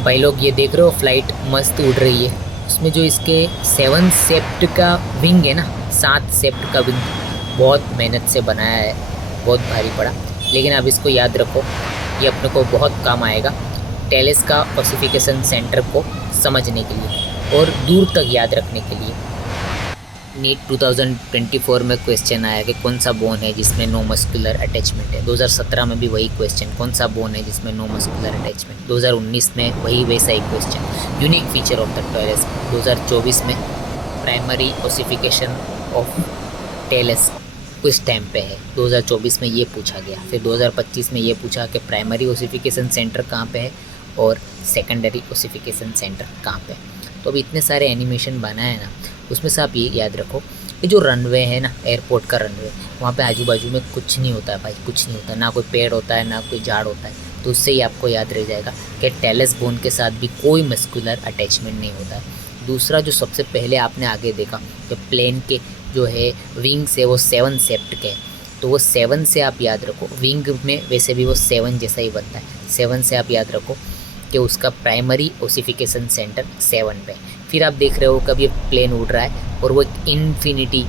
भाई लोग ये देख रहे हो फ्लाइट मस्त उड़ रही है। उसमें जो इसके 7 सेप्ट का विंग है ना, 7 सेप्ट का विंग बहुत मेहनत से बनाया है, बहुत भारी पड़ा। लेकिन अब इसको याद रखो, ये अपने को बहुत काम आएगा टेलेस का ओसिफिकेशन सेंटर को समझने के लिए और दूर तक याद रखने के लिए। नीट 2024 में क्वेश्चन आया कि कौन सा बोन है जिसमें नो मस्कुलर अटैचमेंट है। 2017 में भी वही क्वेश्चन, कौन सा बोन है जिसमें नो मस्कुलर अटैचमेंट। 2019 में वही वैसा ही question, unique feature of the talus. 2024 में प्राइमरी ओसिफिकेशन ऑफ टेलेस किस टाइम पे है, 2024 में ये पूछा गया। फिर 2025 में ये पूछा कि प्राइमरी ओसिफिकेशन सेंटर कहाँ पे है और सेकेंडरी ओसिफिकेशन सेंटर कहाँ पे है। तो अब इतने सारे एनिमेशन बनाए हैं ना, उसमें से आप ये याद रखो कि जो रनवे है ना, एयरपोर्ट का रनवे, वहाँ पे आजू बाजू में कुछ नहीं होता है भाई, कुछ नहीं होता, ना कोई पेड़ होता है ना कोई झाड़ होता है। तो उससे ही आपको याद रह जाएगा कि टेलेस बोन के साथ भी कोई मस्कुलर अटैचमेंट नहीं होता है। दूसरा जो सबसे पहले आपने आगे देखा कि प्लेन के जो है विंग्स है वो 7 सेप्ट के, तो वो 7 से आप याद रखो, विंग में वैसे भी वो 7 जैसा ही बनता है। 7 से आप याद रखो कि उसका प्राइमरी ओसिफिकेशन सेंटर 7 पे। फिर आप देख रहे हो कब ये प्लेन उड़ रहा है और वो एक इन्फिनिटी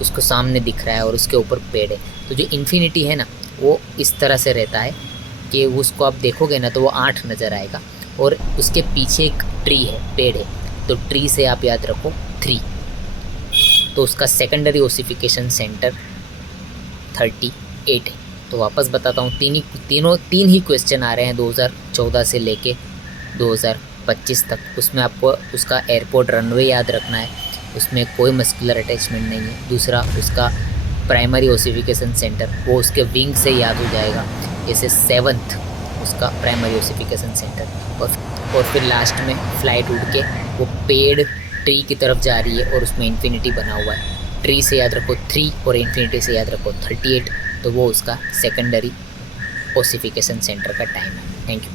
उसको सामने दिख रहा है और उसके ऊपर पेड़ है। तो जो इन्फिनिटी है ना, वो इस तरह से रहता है कि उसको आप देखोगे ना तो वो 8 नज़र आएगा और उसके पीछे एक ट्री है, पेड़ है, तो ट्री से आप याद रखो 3। तो उसका सेकेंडरी ओसिफिकेशन सेंटर 38 है। तो वापस बताता हूँ, तीन ही क्वेश्चन आ रहे हैं 2014 से लेके 2025 तक। उसमें आपको उसका एयरपोर्ट रनवे याद रखना है, उसमें कोई मस्कुलर अटैचमेंट नहीं है। दूसरा उसका प्राइमरी ओसिफिकेशन सेंटर वो उसके विंग से याद हो जाएगा, जैसे 7th उसका प्राइमरी ओसिफिकेशन सेंटर। और फिर लास्ट में फ़्लाइट उड़ के वो पेड़ ट्री की तरफ जा रही है और उसमें इन्फिनिटी बना हुआ है। ट्री से याद रखो 3 और इन्फिनिटी से याद रखो 38। तो वो उसका सेकेंडरी ओसिफिकेशन सेंटर का टाइम है। Thank you.